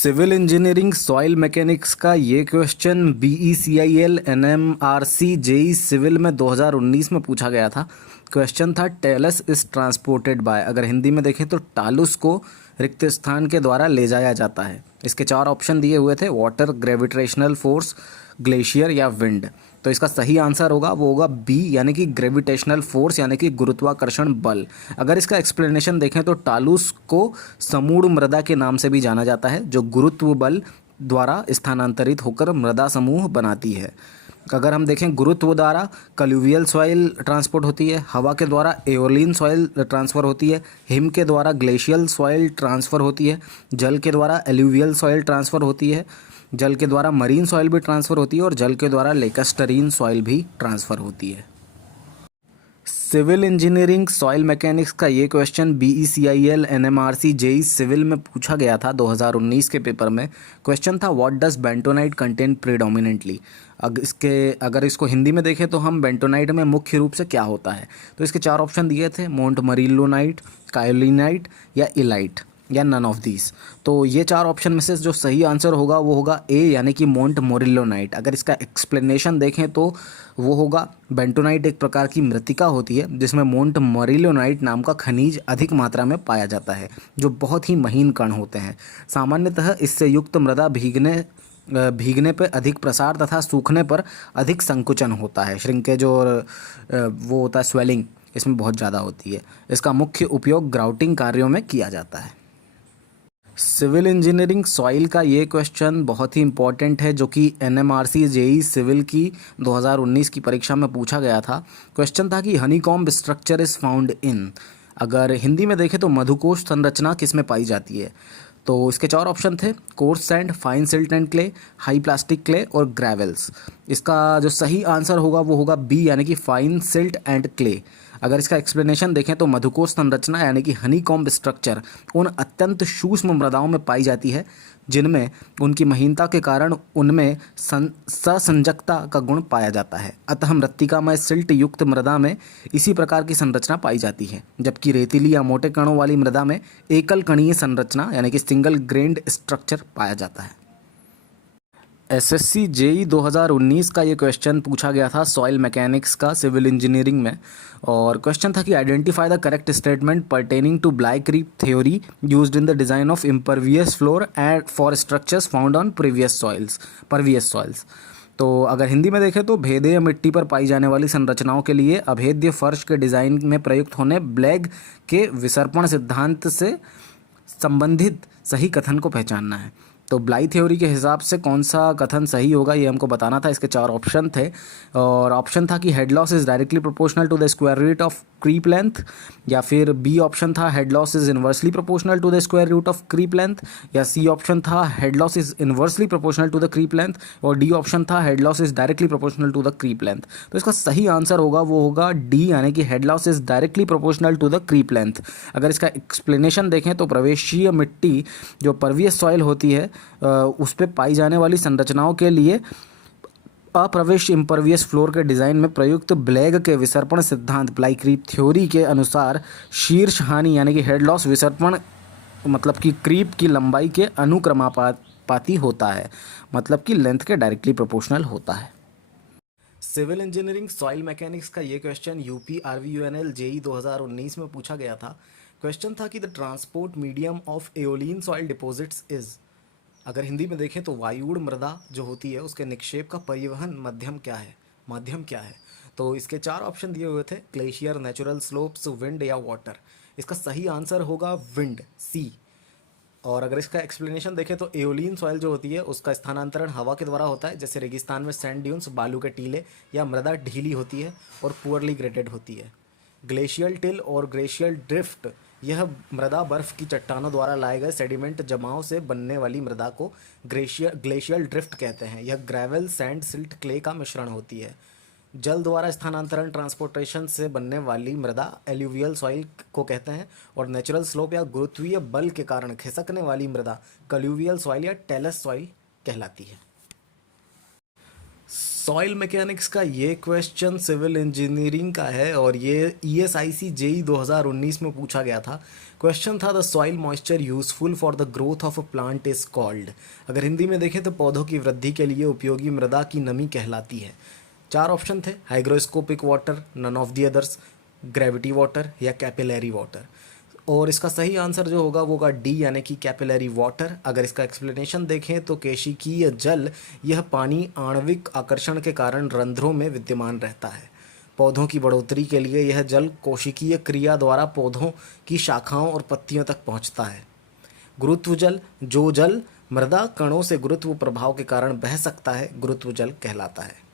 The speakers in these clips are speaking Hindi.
सिविल इंजीनियरिंग सॉइल मैकेनिक्स का ये question BECIL NMRC JE civil में 2019 में पूछा गया था। क्वेश्चन था टेलस इज ट्रांसपोर्टेड बाय, अगर हिंदी में देखें तो टालुस को रिक्त स्थान के द्वारा ले जाया जाता है। इसके 4 ऑप्शन दिए हुए थे, वाटर, ग्रेविटेशनल फोर्स, ग्लेशियर या विंड। तो इसका सही आंसर होगा वो होगा बी, यानी कि ग्रेविटेशनल फोर्स यानी कि गुरुत्वाकर्षण बल। अगर इसका एक्सप्लेनेशन देखें तो टालुस को समूढ़ मृदा के नाम से भी जाना जाता है, जो गुरुत्व बल द्वारा स्थानांतरित होकर मृदा समूह बनाती है। अगर हम देखें गुरुत्व द्वारा कल्यूवियल सॉइल ट्रांसपोर्ट होती है, हवा के द्वारा एओलियन सॉइल ट्रांसफ़र होती है, हिम के द्वारा ग्लेशियल सॉइल ट्रांसफ़र होती है, जल के द्वारा एल्यूवियल सॉइल ट्रांसफ़र होती है, जल के द्वारा मरीन सॉइल भी ट्रांसफ़र होती है और जल के द्वारा लेकस्टरीन सॉइल भी ट्रांसफ़र होती है। सिविल इंजीनियरिंग सॉइल मैकेनिक्स का ये question BECIL NMRC JE civil में पूछा गया था 2019 के पेपर में। क्वेश्चन था what does bentonite contain predominantly. अगर इसको हिंदी में देखें तो हम बेंटोनाइट में मुख्य रूप से क्या होता है, तो इसके 4 ऑप्शन दिए थे, मोंटमरिलोनाइट, कायोलिनाइट या इलाइट या नन ऑफ दीज। तो ये 4 ऑप्शन में से जो सही आंसर होगा वो होगा ए, यानी कि मोंटमोरिलोनाइट। अगर इसका एक्सप्लेनेशन देखें तो वो होगा बेंटोनाइट एक प्रकार की मृत्तिका होती है जिसमें मोंटमोरिलोनाइट नाम का खनिज अधिक मात्रा में पाया जाता है, जो बहुत ही महीन कण होते हैं। सामान्यतः इससे युक्त मृदा भीगने पर अधिक प्रसार तथा सूखने पर अधिक संकुचन होता है। श्रिंकेज और वो होता है स्वेलिंग इसमें बहुत ज़्यादा होती है। इसका मुख्य उपयोग ग्राउटिंग कार्यों में किया जाता है। सिविल इंजीनियरिंग सॉइल का ये क्वेश्चन बहुत ही इंपॉर्टेंट है, जो कि NMRC जेई सिविल की 2019 की परीक्षा में पूछा गया था। क्वेश्चन था कि honeycomb structure is found in, अगर हिंदी में देखें तो मधुकोश संरचना किस में पाई जाती है। तो इसके 4 ऑप्शन थे, coarse sand, fine silt and clay, high plastic clay और ग्रेवल्स। इसका जो सही आंसर होगा वो होगा बी, यानी कि फाइन सिल्ट एंड क्ले। अगर इसका एक्सप्लेनेशन देखें तो मधुकोश संरचना यानी कि हनीकॉम्ब स्ट्रक्चर उन अत्यंत सूक्ष्म मृदाओं में पाई जाती है जिनमें उनकी महीनता के कारण उनमें ससंजकता का गुण पाया जाता है। अतः मृत्तिकामय सिल्ट युक्त मृदा में इसी प्रकार की संरचना पाई जाती है, जबकि रेतीली या मोटे कणों वाली मृदा में एकल कणीय संरचना यानी कि सिंगल ग्रेन्ड स्ट्रक्चर पाया जाता है। SSC जेई 2019 का ये क्वेश्चन पूछा गया था सॉइल मैकेनिक्स का सिविल इंजीनियरिंग में, और क्वेश्चन था कि identify the correct statement pertaining to Bligh creep theory used in the design of impervious floor and for structures found on pervious soils. तो अगर हिंदी में देखें तो भेदीय मिट्टी पर पाई जाने वाली संरचनाओं के लिए अभेद्य फर्श के डिज़ाइन में प्रयुक्त होने ब्लैग के विसर्पण सिद्धांत से संबंधित सही कथन को पहचानना है। तो ब्लाई थ्योरी के हिसाब से कौन सा कथन सही होगा ये हमको बताना था। इसके 4 ऑप्शन थे, और ऑप्शन था कि head loss is directly proportional to the square root of creep length, या फिर बी ऑप्शन था head loss is inversely proportional to the square root of creep length, या सी ऑप्शन था head loss is inversely proportional to the creep length, और डी ऑप्शन था head loss is directly proportional to the creep length. तो इसका सही आंसर होगा वो होगा डी, यानी कि head loss is directly proportional to the creep length. अगर इसका एक्सप्लेनेशन देखें तो प्रवेशीय मिट्टी जो परवियस सॉइल होती है उस पर पाई जाने वाली संरचनाओं के लिए अप्रवेश इम्परवियस फ्लोर के डिज़ाइन में प्रयुक्त ब्लैग के विसर्पण सिद्धांत ब्लाई क्रीप थ्योरी के अनुसार शीर्ष हानि यानी कि हेड लॉस विसर्पण मतलब कि क्रीप की लंबाई के अनुक्रमापाती होता है, मतलब कि लेंथ के डायरेक्टली प्रोपोर्शनल होता है। सिविल इंजीनियरिंग सॉइल मैकेनिक्स का ये क्वेश्चन UP RVUNL जेई 2019 में पूछा गया था। क्वेश्चन था कि the transport medium of aeolian soil deposits is, अगर हिंदी में देखें तो वायुड़ मृदा जो होती है उसके निक्षेप का परिवहन माध्यम क्या है। तो इसके 4 ऑप्शन दिए हुए थे, ग्लेशियर, नेचुरल स्लोप्स, विंड या वाटर। इसका सही आंसर होगा विंड, सी। और अगर इसका एक्सप्लेनेशन देखें तो एओलियन सॉइल जो होती है उसका स्थानांतरण हवा के द्वारा होता है, जैसे रेगिस्तान में सैंड ड्यून्स, बालू के टीले, या मृदा ढीली होती है और पुअरली ग्रेडेड होती है। ग्लेशियल टिल और ग्लेशियल ड्रिफ्ट, यह मृदा बर्फ की चट्टानों द्वारा लाए गए सेडिमेंट जमाव से बनने वाली मृदा को ग्लेशियल ड्रिफ्ट कहते हैं। यह ग्रेवल, सैंड, सिल्ट, क्ले का मिश्रण होती है। जल द्वारा स्थानांतरण ट्रांसपोर्टेशन से बनने वाली मृदा एल्यूवियल सॉइल को कहते हैं, और नेचुरल स्लोप या गुरुत्वीय बल के कारण खिसकने वाली मृदा कल्यूवियल सॉइल या टेलस सॉइल कहलाती है। सॉइल मैकेनिक्स का ये क्वेश्चन सिविल इंजीनियरिंग का है और ये ईएसआईसी जेई 2019 में पूछा गया था। क्वेश्चन था the soil moisture useful for the growth of a plant is called. अगर हिंदी में देखें तो पौधों की वृद्धि के लिए उपयोगी मृदा की नमी कहलाती है। 4 ऑप्शन थे, hygroscopic water, none of the others, gravity water या कैपिलरी वाटर। और इसका सही आंसर जो होगा वो होगा डी यानी कि कैपिलरी वाटर। अगर इसका एक्सप्लेनेशन देखें तो केशिकीय जल यह पानी आणविक आकर्षण के कारण रंध्रों में विद्यमान रहता है। पौधों की बढ़ोतरी के लिए यह जल कोशिकीय क्रिया द्वारा पौधों की शाखाओं और पत्तियों तक पहुंचता है। गुरुत्व जल, जो जल मृदा कणों से गुरुत्व प्रभाव के कारण बह सकता है, गुरुत्व जल कहलाता है।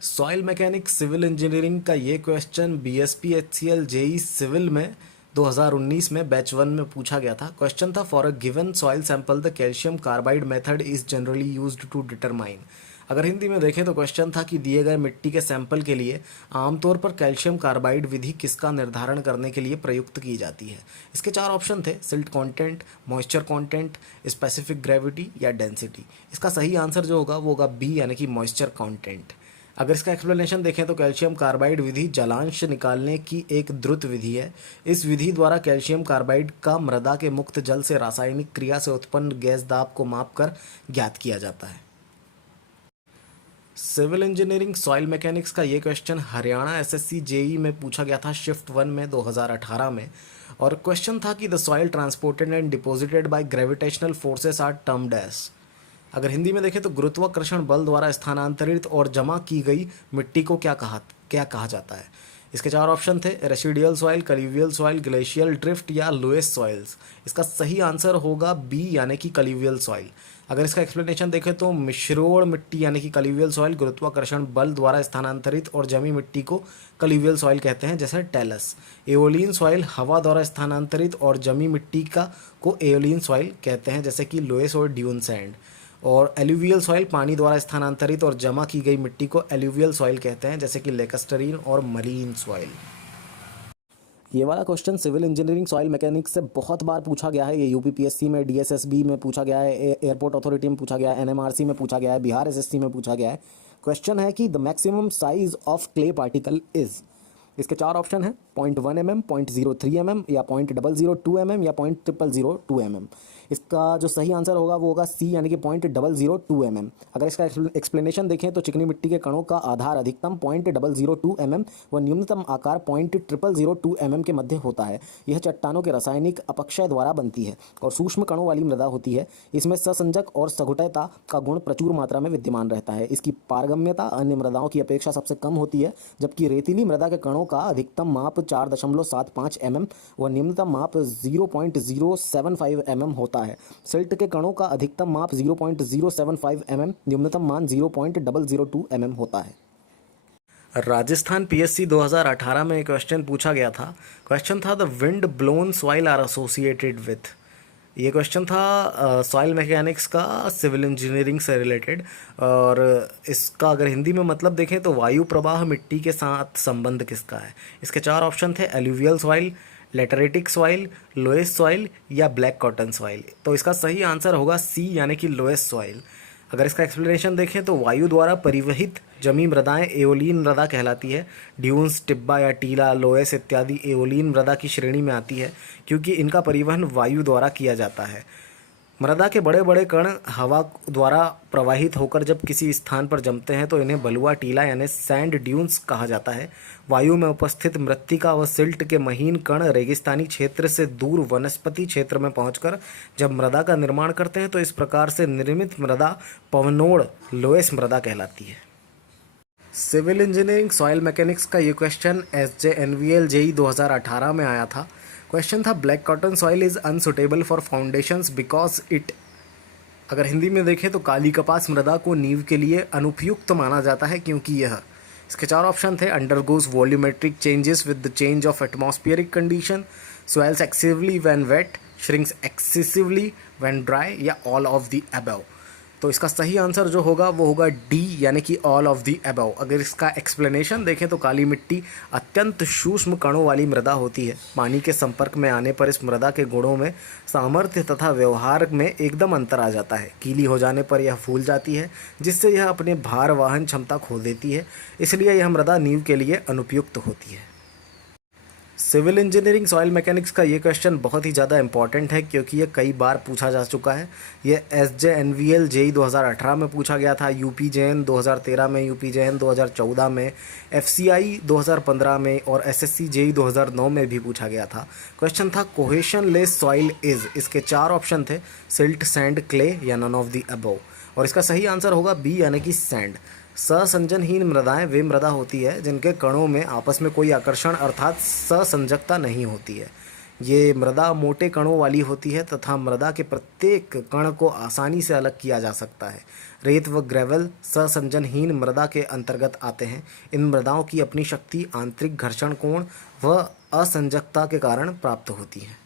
सॉइल मैकेनिक्स सिविल इंजीनियरिंग का ये question BSP HCL JE civil में 2019 में बैच 1 में पूछा गया था। क्वेश्चन था for a given soil sample the calcium carbide method is generally used to determine. अगर हिंदी में देखें तो क्वेश्चन था कि दिए गए मिट्टी के सैंपल के लिए आमतौर पर कैल्शियम कार्बाइड विधि किसका निर्धारण करने के लिए प्रयुक्त की जाती है। इसके 4 ऑप्शन थे, silt content, moisture content, specific gravity या डेंसिटी। इसका सही आंसर जो होगा वो होगा बी यानी कि मॉइस्चर कंटेंट। अगर इसका एक्सप्लेनेशन देखें तो कैल्शियम कार्बाइड विधि जलांश निकालने की एक द्रुत विधि है। इस विधि द्वारा कैल्शियम कार्बाइड का मृदा के मुक्त जल से रासायनिक क्रिया से उत्पन्न गैस दाब को मापकर ज्ञात किया जाता है। सिविल इंजीनियरिंग सॉइल मैकेनिक्स का ये क्वेश्चन हरियाणा एसएससी जेई में पूछा गया था शिफ्ट 1 में 2018 में। और क्वेश्चन था कि the soil transported and deposited by gravitational forces are termed as. अगर हिंदी में देखें तो गुरुत्वाकर्षण बल द्वारा स्थानांतरित और जमा की गई मिट्टी को क्या कहा जाता है। इसके 4 ऑप्शन थे, residual soil, colluvial soil, glacial drift या लोएस्ट सॉइल्स। इसका सही आंसर होगा बी यानी कि कल्यूवियल सॉइल। अगर इसका एक्सप्लेनेशन देखें तो मिश्रोड़ मिट्टी यानी कि कल्यूवियल सॉइल गुरुत्वाकर्षण बल द्वारा स्थानांतरित और जमी मिट्टी को कल्यूवियल सॉइल कहते हैं, जैसे टेलस। एओलियन सॉइल हवा द्वारा स्थानांतरित और जमी मिट्टी को एओलियन सॉइल कहते हैं, जैसे कि लोएस और ड्यून सैंड। और एल्यूवियल सॉइल पानी द्वारा स्थानांतरित और जमा की गई मिट्टी को एल्यूवियल सॉइल कहते हैं, जैसे कि लेकस्टरीन और मरीन सॉइल। ये वाला question civil engineering soil mechanics से बहुत बार पूछा गया है। ये यूपीपीएससी में, डीएसएसबी में पूछा गया है, एयरपोर्ट अथॉरिटी में पूछा गया है, एनएमआरसी में पूछा गया है, बिहार एसएससी में पूछा गया है। क्वेश्चन है कि the maximum size of clay particle is. इसके 4 ऑप्शन हैं, 0.1 mm, 0.03 mm या 0.002 mm या 0.002 mm। इसका जो सही आंसर होगा वो होगा सी यानी कि 0.002 mm। अगर इसका एक्सप्लेनेशन देखें तो चिकनी मिट्टी के कणों का आधार अधिकतम 0.002 mm व न्यूनतम आकार 0.002 mm के मध्य होता है। यह चट्टानों के रासायनिक अपक्षय द्वारा बनती है और सूक्ष्म कणों वाली मृदा होती है। इसमें ससंजक और सघुटयता का गुण प्रचुर मात्रा में विद्यमान रहता है। इसकी पारगम्यता अन्य मृदाओं की अपेक्षा सबसे कम होती है, जबकि रेतीली मृदा के कणों का अधिकतम माप 4.75 mm व न्यूनतम माप 0.075 mm होता है। सिल्ट के कणों का अधिकतम माप 0.075 mm, न्यूनतम मान 0.002 mm होता है। राजस्थान पीएससी 2018 में एक क्वेश्चन पूछा गया था। क्वेश्चन था the wind blown soil are associated with. ये क्वेश्चन था सॉइल मैकेनिक्स का सिविल इंजीनियरिंग से रिलेटेड। और इसका अगर हिंदी में मतलब देखें तो वायु प्रवाह मिट्टी के साथ संबंध किसका है। इसके 4 ऑप्शन थे, alluvial soil, lateritic soil, loess soil या ब्लैक कॉटन सॉइल। तो इसका सही आंसर होगा सी यानी कि लोएस्ट सॉइल। अगर इसका एक्सप्लेनेशन देखें तो वायु द्वारा परिवहित जमी मृदाएं एओलियन मृदा कहलाती है। ड्यून्स, टिब्बा या टीला, लोएस इत्यादि एओलियन मृदा की श्रेणी में आती है, क्योंकि इनका परिवहन वायु द्वारा किया जाता है। मृदा के बड़े बड़े कण हवा द्वारा प्रवाहित होकर जब किसी स्थान पर जमते हैं तो इन्हें बलुआ टीला यानी सैंड ड्यून्स कहा जाता है। वायु में उपस्थित मृत्तिका व सिल्ट के महीन कण रेगिस्तानी क्षेत्र से दूर वनस्पति क्षेत्र में पहुंचकर जब मृदा का निर्माण करते हैं तो इस प्रकार से निर्मित मृदा पवनोड़ लोएस मृदा कहलाती है। सिविल इंजीनियरिंग सॉइल मैकेनिक्स का ये क्वेश्चन SJNVL जेई 2018 में आया था। क्वेश्चन था black cotton soil is unsuitable for foundations because it. अगर हिंदी में देखें तो काली कपास मृदा को नींव के लिए अनुपयुक्त माना जाता है, क्योंकि यह। इसके 4 ऑप्शन थे, undergoes volumetric changes with the change of atmospheric condition, swells excessively when wet, shrinks excessively when dry या ऑल ऑफ द अबव। तो इसका सही आंसर जो होगा वो होगा डी, यानी कि ऑल ऑफ द अबव। अगर इसका एक्सप्लेनेशन देखें तो काली मिट्टी अत्यंत सूक्ष्म कणों वाली मृदा होती है। पानी के संपर्क में आने पर इस मृदा के गुणों में सामर्थ्य तथा व्यवहार में एकदम अंतर आ जाता है। गीली हो जाने पर यह फूल जाती है, जिससे यह अपने भार वाहन क्षमता खो देती है, इसलिए यह मृदा नींव के लिए अनुपयुक्त होती है। सिविल इंजीनियरिंग सॉइल मैकेनिक्स का ये क्वेश्चन बहुत ही ज़्यादा इंपॉर्टेंट है, क्योंकि ये कई बार पूछा जा चुका है। ये SJNVL JEE 2018 में पूछा गया था, UP JN 2013 में, UP JN 2014 में, FCI 2015 में और SSC JEE 2009 में भी पूछा गया था। क्वेश्चन था कोहेशन लेस सॉइल इज, इसके 4 ऑप्शन थे, सिल्ट, सैंड, क्ले या नन ऑफ द अबव। और इसका सही आंसर होगा बी, यानी कि सैंड। सहसंजनहीन मृदाएं वे मृदा होती है जिनके कणों में आपस में कोई आकर्षण अर्थात सहसंजकता नहीं होती है। ये मृदा मोटे कणों वाली होती है तथा मृदा के प्रत्येक कण को आसानी से अलग किया जा सकता है। रेत व ग्रेवल सहसंजनहीन मृदा के अंतर्गत आते हैं। इन मृदाओं की अपनी शक्ति आंतरिक घर्षण कोण व असंजकता के कारण प्राप्त होती है।